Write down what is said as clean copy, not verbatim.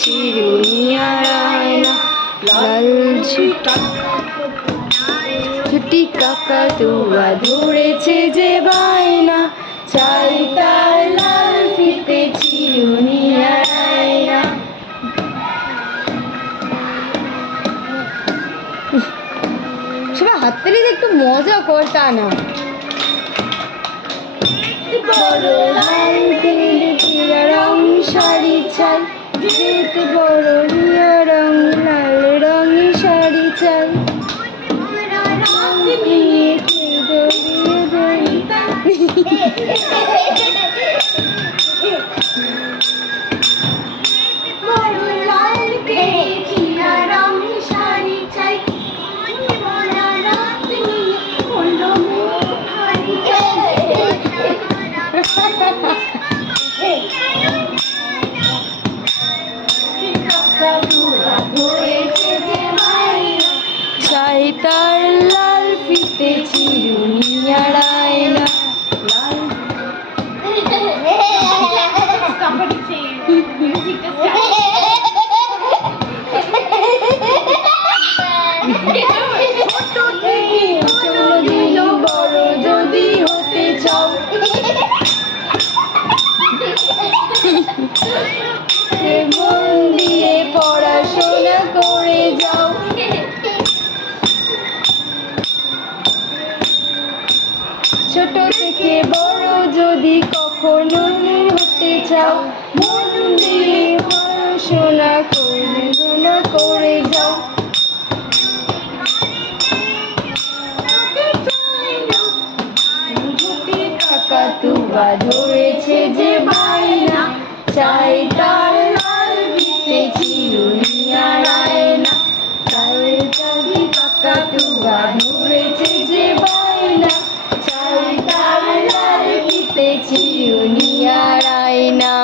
চিরুনিয়ার আয়না, লাল ছুটি কাকাতুয়া ধরেছে যে বায়না, চাই তার লাল ফিতে চিরুনিয়ার আয়না। সবাই হাততালি দিয়ে একটু মজা কর, তা না বড় লাল নীলা রং শাড়ি চাই, যেতে বড় নীলা রং লাল রঙের শাড়ি চাই, চাই তার লাল ফিতে চিরুনিয়ার আয়না। বড় যদি হতে চাও, মন দিয়ে পড়াশোনা করে যাও, ছোট থেকে বড় যদি কখনো হতে চাও, মন দিয়ে পড়াশোনা করে যাও। কাকাতুয়া ধরেছে যে বায়না, চাই তার লাল ফিতে চিরুনিয়ার আয়না, চাই যদি কাকাতুয়া ধরেছে যে বায়না, চাই তার লাল ফিতে চিরুনিয়ার আয়না।